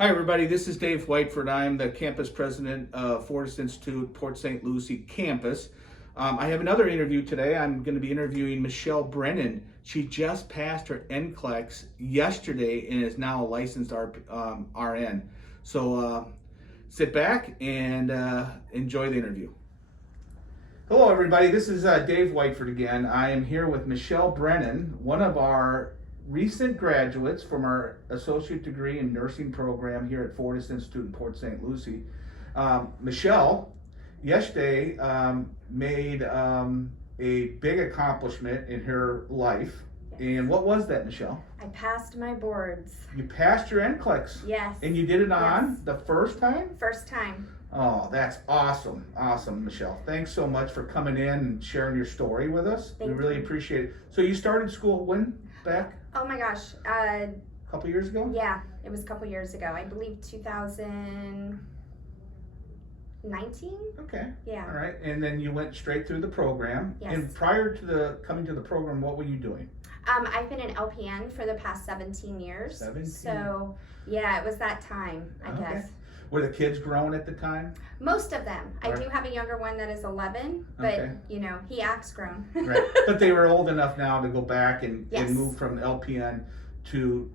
Hi, everybody. This is Dave Whiteford. I'm the campus president of Fortis Institute, Port St. Lucie campus. I have another interview today. I'm going to be interviewing Michelle Brennan. She just passed her NCLEX yesterday and is now a licensed RN. So sit back and enjoy the interview. Hello, everybody. This is Dave Whiteford again. I am here with Michelle Brennan, one of our recent graduates from our associate degree in nursing program here at Fortis Institute in Port St. Lucie. Michelle, yesterday made a big accomplishment in her life. Yes. And what was that, Michelle? I passed my boards. You passed your NCLEX. Yes. And you did it on Yes. the first time? First time. Oh, that's awesome. Awesome, Michelle. Thanks so much for coming in and sharing your story with us. Thank we really you. appreciate it. So you started school when back? Oh my gosh. A couple years ago? Yeah, it was a couple years ago. I believe 2019. Okay. Yeah. All right. And then you went straight through the program. Yes. And prior to coming to the program, what were you doing? I've been an LPN for the past 17 years. 17. So yeah, it was that time, I Okay. guess. Were the kids grown at the time? Most of them. I Right. do have a younger one that is 11, but Okay. you know, he acts grown. Right. But they were old enough now to go back and Yes. move from LPN to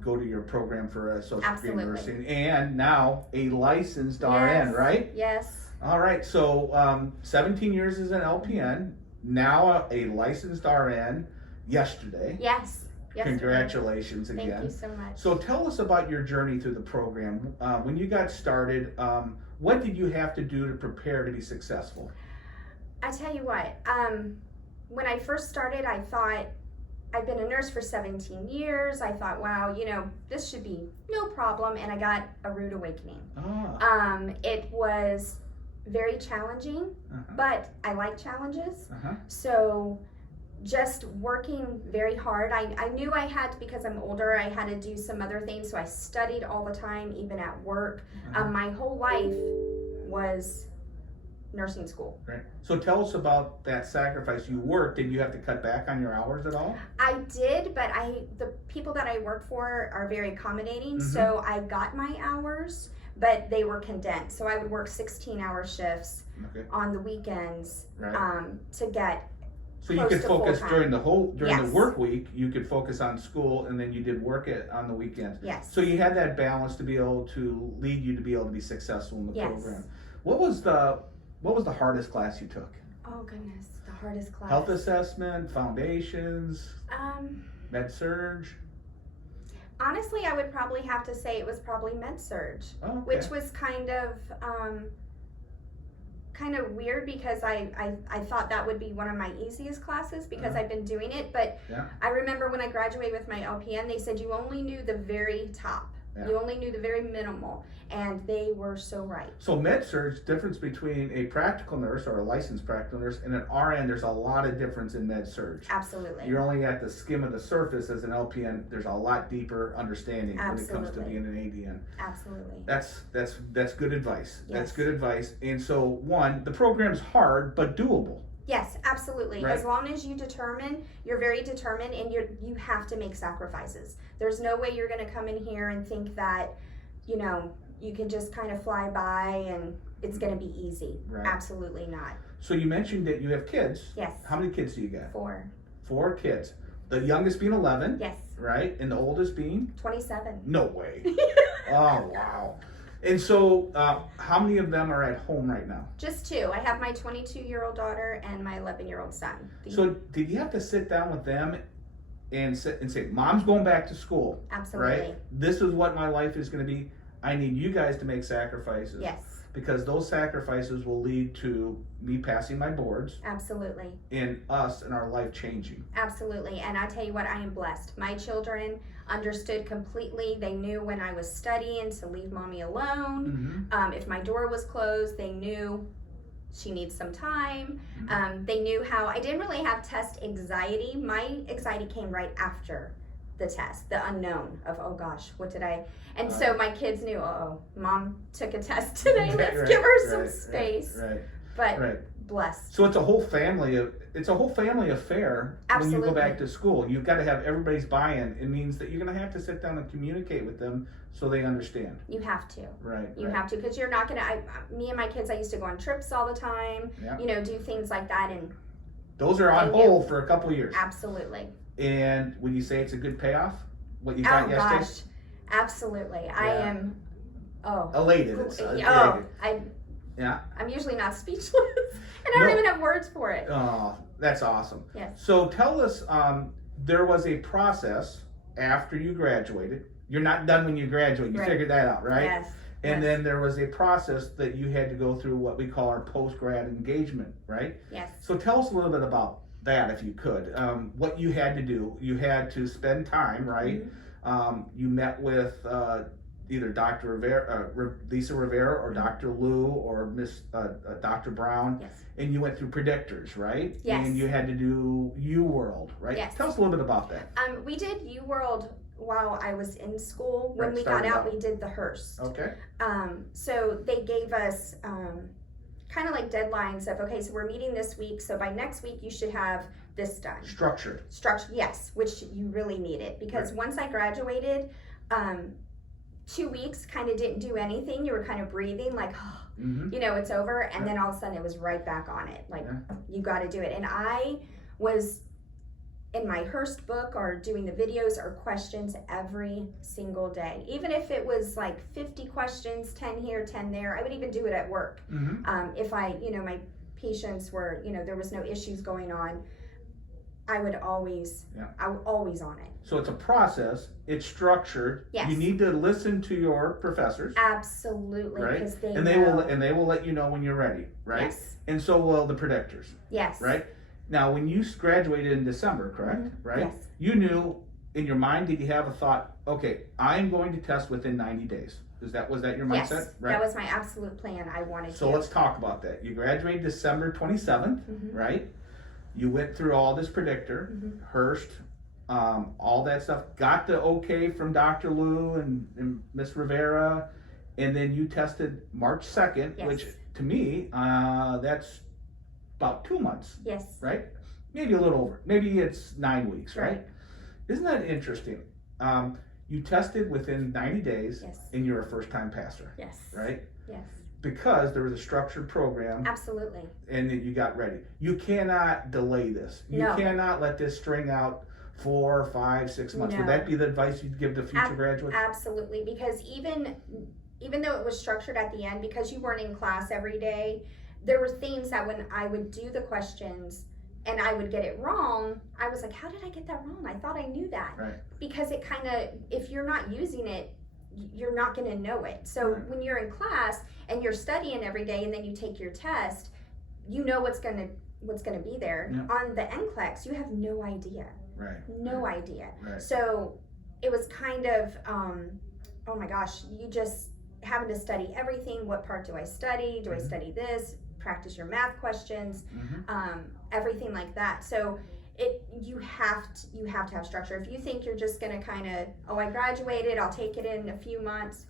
go to your program for associate degree in Absolutely. nursing, and now a licensed RN, Yes. right? Yes. All right. So 17 years as an LPN, now a licensed RN. Yesterday. Yes. Yesterday. Congratulations again. Thank you so much. So tell us about your journey through the program. When you got started, what did you have to do to prepare to be successful? I tell you what, when I first started, I thought, I've been a nurse for 17 years. I thought, wow, you know, this should be no problem. And I got a rude awakening. It was very challenging, but I like challenges. So just working very hard. I knew I had to, because I'm older, I had to do some other things. So I studied all the time, even at work. My whole life was nursing school. Right. So tell us about that sacrifice. You worked. Did you have to cut back on your hours at all? I did, but the people that I work for are very accommodating. So I got my hours, but they were condensed. So I would work 16-hour shifts on the weekends to get. So you could focus during the Yes. the work week. You could focus on school, and then you did work on the weekends. Yes. So you had that balance to be able to lead you to be able to be successful in the Yes. program. What was the hardest class you took? Oh goodness, the hardest class. Health assessment, foundations, med surge. Honestly, I would probably have to say it was probably med surge, which was kind of weird because I thought that would be one of my easiest classes because I've been doing it. But I remember when I graduated with my LPN, they said you only knew the very top. You only knew the very minimal, and they were so right. So med surge, difference between a practical nurse or a licensed practical nurse and an RN, there's a lot of difference in med surge. Absolutely. You're only at the skim of the surface. As an LPN, there's a lot deeper understanding when it comes to being an ADN. Absolutely. That's good advice. Yes. That's good advice. And so one, the program's hard but doable. Yes, absolutely. Right. As long as you're very determined, and you have to make sacrifices. There's no way you're going to come in here and think that, you know, you can just kind of fly by and it's going to be easy. Right. Absolutely not. So you mentioned that you have kids. Yes. How many kids do you got? 4. 4 kids. The youngest being 11. Yes. Right? And the oldest being? 27. No way. Oh, wow. And so, how many of them are at home right now? Just 2. I have my 22-year-old daughter and my 11-year-old son. So, did you have to sit down with them and say, Mom's going back to school? Absolutely. Right? This is what my life is going to be. I need you guys to make sacrifices. Yes. Because those sacrifices will lead to me passing my boards. Absolutely. And us and our life changing. Absolutely. And I tell you what, I am blessed. My children understood completely. They knew when I was studying to leave mommy alone. If my door was closed, they knew she needs some time. They knew how I didn't really have test anxiety. My anxiety came right after the test, the unknown of, oh gosh, what did I, and so my kids knew, mom took a test today, let's give her some space. Right. But right. blessed. So it's a whole family affair. Absolutely. When you go back to school. You've got to have everybody's buy-in. It means that you're going to have to sit down and communicate with them so they understand. You have to. Right. You have to, because you're not going to, me and my kids, I used to go on trips all the time, Yeah. Do things like that. And those are on hold for a couple of years. Absolutely. And would you say it's a good payoff? What you got yesterday? Gosh, absolutely. Yeah. I am, elated. I'm usually not speechless, and I don't even have words for it. Oh, that's awesome. Yes. So tell us, there was a process after you graduated. You're not done when you graduate. You figured that out, right? Yes. And then there was a process that you had to go through, what we call our post-grad engagement, right? Yes. So tell us a little bit about that, if you could. What you had to do. You had to spend time, right? Mm-hmm. You met with either Dr. Rivera, Lisa Rivera, or Dr. Lou, or Dr. Brown. Yes. And you went through predictors, right? Yes. And you had to do UWorld, right? Yes. Tell us a little bit about that. We did UWorld while I was in school. When we got out, we did the Hearst. Okay. So they gave us kind of like deadlines of, okay, so we're meeting this week, so by next week you should have this done. Structure, yes, which you really needed, because once I graduated, 2 weeks kind of didn't do anything. You were kind of breathing like, it's over, and then all of a sudden it was right back on it. Like, you got to do it. And I was in my Hearst book or doing the videos or questions every single day. Even if it was like 50 questions, 10 here, 10 there, I would even do it at work. If I, my patients were, there was no issues going on, I would always on it. So it's a process. It's structured. Yes. You need to listen to your professors. Absolutely, right? Because they will let you know when you're ready, right? Yes. And so will the predictors. Yes. Right. Now, when you graduated in December, correct? Right. Yes. You knew in your mind. Did you have a thought? Okay, I'm going to test within 90 days. Was that your mindset? Yes. Right. That was my absolute plan. I wanted. So let's talk about that. You graduated December 27th, right? You went through all this predictor, Hearst, all that stuff. Got the okay from Dr. Lou and Miss Rivera, and then you tested March 2nd, which to me, that's about 2 months. Yes. Right? Maybe a little over. Maybe it's 9 weeks, right? Isn't that interesting? You tested within 90 days, and you're a first-time passer. Yes. Right? Yes. Because there was a structured program. Absolutely. And that you got ready. You cannot delay this. You cannot let this string out 4, 5, 6 months. No. Would that be the advice you'd give to future graduates? Absolutely, because even though it was structured at the end, because you weren't in class every day, there were things that when I would do the questions and I would get it wrong, I was like, how did I get that wrong? I thought I knew that. Right. Because it kind of, if you're not using it, you're not going to know it. So when you're in class and you're studying every day and then you take your test, you know what's going to be there. On the NCLEX, you have no idea. Right. No idea. Right. So it was kind of, oh my gosh, you just having to study everything. What part do I study? Do I study this? Practice your math questions, everything like that. So you have to have structure. If you think you're just going to kind of, I graduated, I'll take it in a few months,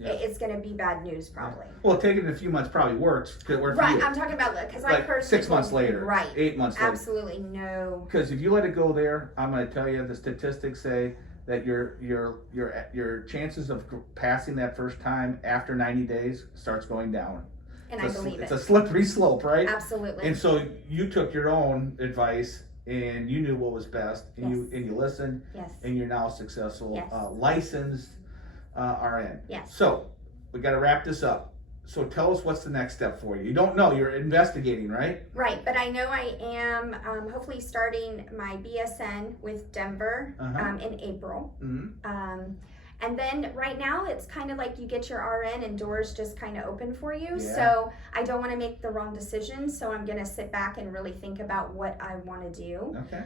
it's going to be bad news probably. Well, taking it in a few months probably works. Could work for you. I'm talking about, because like I've heard 6 months later, 8 months later. Absolutely no. Because if you let it go there, I'm going to tell you, the statistics say that your chances of passing that first time after 90 days starts going down. And I believe it's a slippery slope, right? Absolutely. And so you took your own advice and you knew what was best, and you listened, and you're now successful, licensed RN. Yes. So we got to wrap this up. So tell us, what's the next step for you? You don't know, you're investigating, right? Right, but I know I am hopefully starting my BSN with Denver in April. And then right now it's kind of like you get your RN and doors just kind of open for you. Yeah. So I don't want to make the wrong decision. So I'm going to sit back and really think about what I want to do. Okay.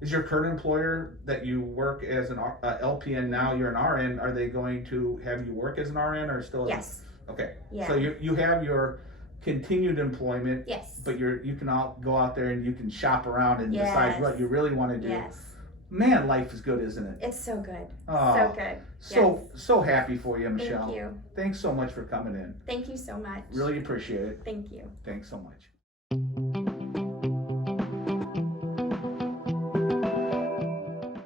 Is your current employer that you work as an LPN now, you're an RN, are they going to have you work as an RN or still? Yes. Okay. Yeah. So you have your continued employment. Yes. But you can go out there and you can shop around and decide what you really want to do. Yes. Man, life is good, isn't it? It's so good. Oh, So good. so happy for you, Michelle. Thank you. Thanks so much for coming in. Thank you so much. Really appreciate it. Thank you. Thanks so much.